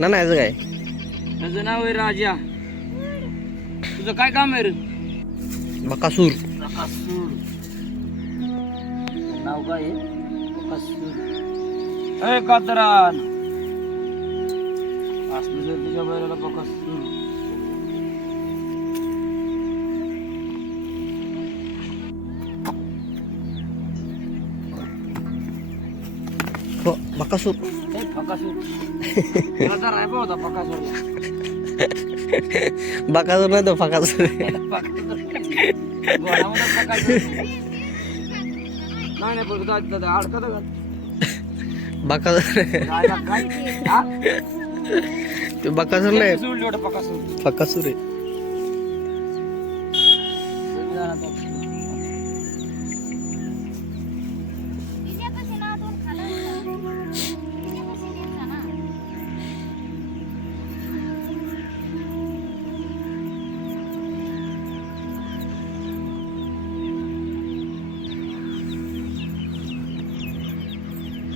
ना नाही याचं काय? त्याचं नाव आहे राजा. तुझं काय काम आहे रे? बकासूर. बकासूर. नाव काय आहे? बकासूर. अय कातरान. असलं जर तुझ्या बैलाला बकासूर. हो बा बकासूर. बकासूर नाही तो फकासूर घोडामध्ये बकासूर नाही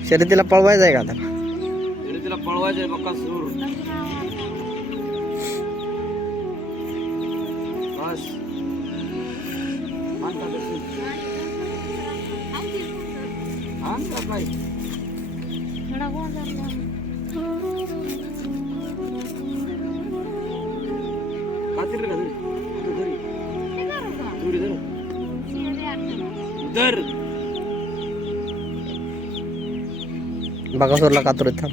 शर्यतीला पळवायचं आहे का आता? तरी तिला पळवायचंय बकासूर बस. मान का तशी? तू धर. शिवाजी आठवण. धर. बकासूरला कातूर येत थांब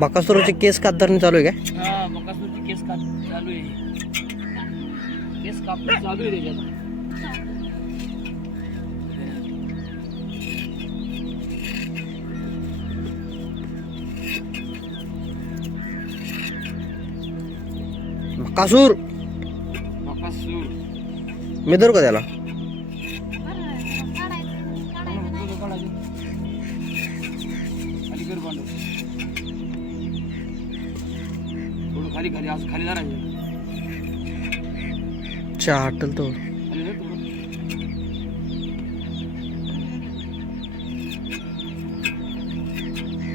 बकासूरचे केस कातरणी चालू आहे काय? हा बकासूरची केस काप चालू आहे. केस कापणं चालू आहे त्याच्यात. बकासूर. बकासूर. मी धरू का त्याला? खाली कर बांधव. थोडं खाली खाली असं खाली धरायचं चहा हटल तो. खाली थोडं.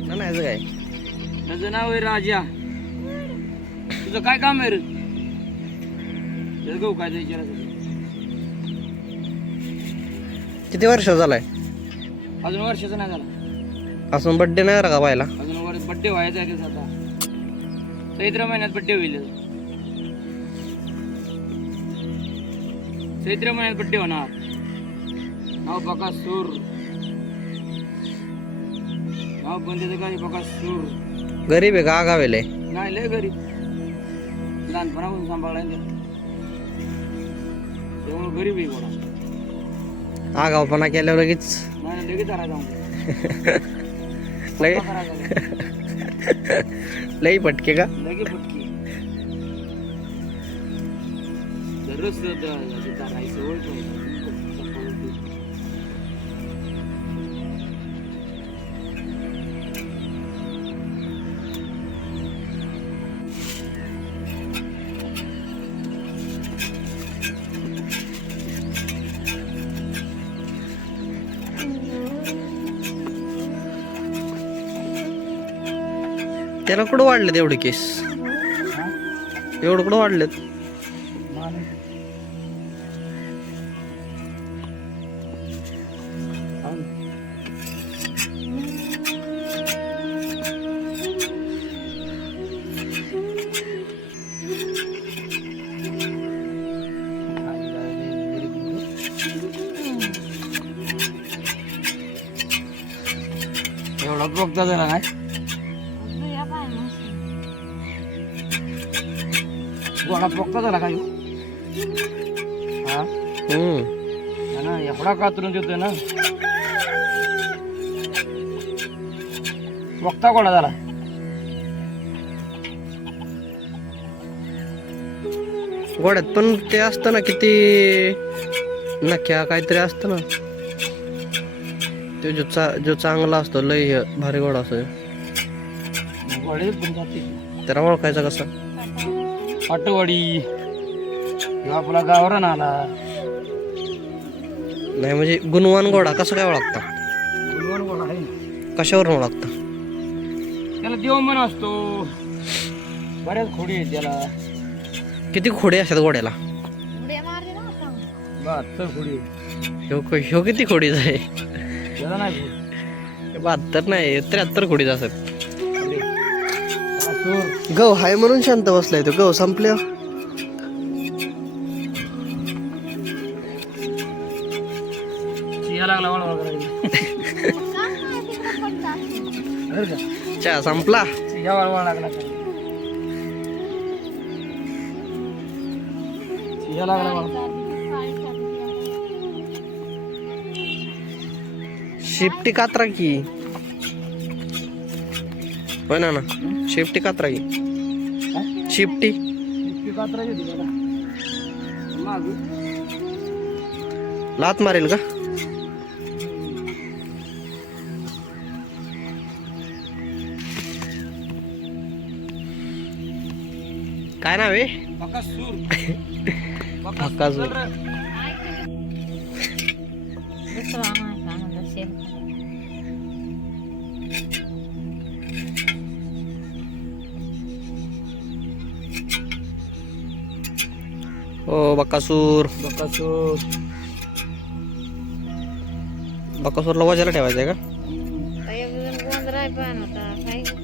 ना नाही काय? त्याचं नाव आहे राजा. तुझं काय काम आहे रे? त्याचं गहू काय विचारायचं किती वर्ष झालाय? अजून वर्षाचा नाही झाला. असून बड्डे नाही का व्हायला अजून वर बड्डे व्हायचा आहे त्याचा आता चैत्र महिन्यात बड्डे होईल. चैत्र महिन्यात बड्डे होणार. नाव बकासूर नाव पण त्याचं काय? बकासूर गरीब आहे का आगावेले? नाही लय गरीब. लहानपणापासून त्याला. त्यामुळे गरीब आहे थोडा आगावपणा केल्यावर लगेच. नाही लगेच धरायचा म्हणजे. लय लई पटके का? लगे फटकी. दररोज राहायचं द- त्याला कुठं वाढलेत एवढे केस? एवढं कुठं वाढलेत? एवढा बघता जरा नाही? थोडा पोक्का झाला काय हा? एवढा कातरून देतोय ना? पोक्का कोणा झाला? गोड्यात पण ते असत ना किती नख्या काहीतरी असतं ना. ते जो चा जो चांगला असतो लय भारी गोड असतो. त्याला ओळखायचा कसा? पाटवाडी ह्यो आपला गावरान आला. नाही म्हणजे गुणवान गोडा कसं काय ओळखता? गुलवण गोड आहे. ना. कशावर ओळखता? त्याला देव मन असतो. बऱ्याच खोडी आहेत त्याला. किती खोडे असतात गोड्याला उड्या मारले ना आता. बहात्तर खोडी आहेत. ह्यो ह्यो किती खोडीचा आहे? त्याला नाही खोड. बहात्तर नाही त्र्याहत्तर खोडीचा असत. गव हाय म्हणून शांत बसलाय तो. गव संपल्या का चहा संपला. शिफ्टी कात्रा की. होय ना ना शिफ्टी कात्रा? शिफ्टी. मागं. लात मारेल का काय नाव आहे हो बकासूर. बकासूर. बकासूरला वजाला ठेवायचं आहे का? एक.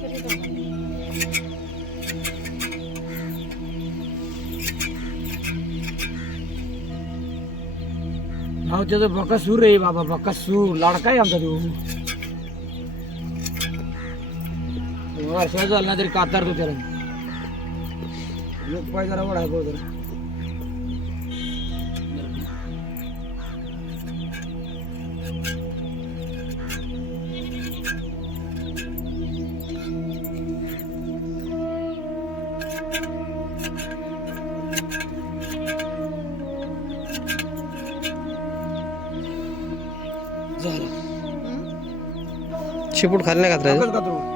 नाव त्याचं बकासूर आहे बाबा बकासूर. लाडका आहे आमचा तो. वर्षा झाला ना तरी कातारतो त्याला. लोक पाय जरा वडा जरा. शेपूट खाली नाही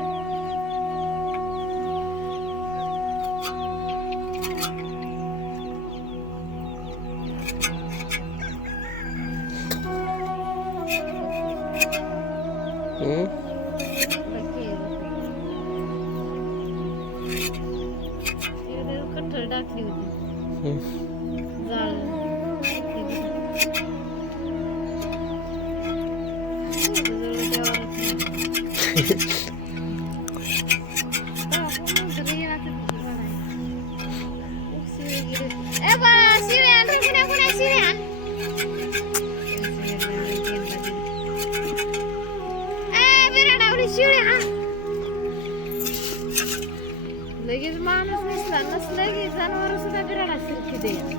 लगेच माणूस नसला नसलं की जनावर सुद्धा बिराडा सारखी दे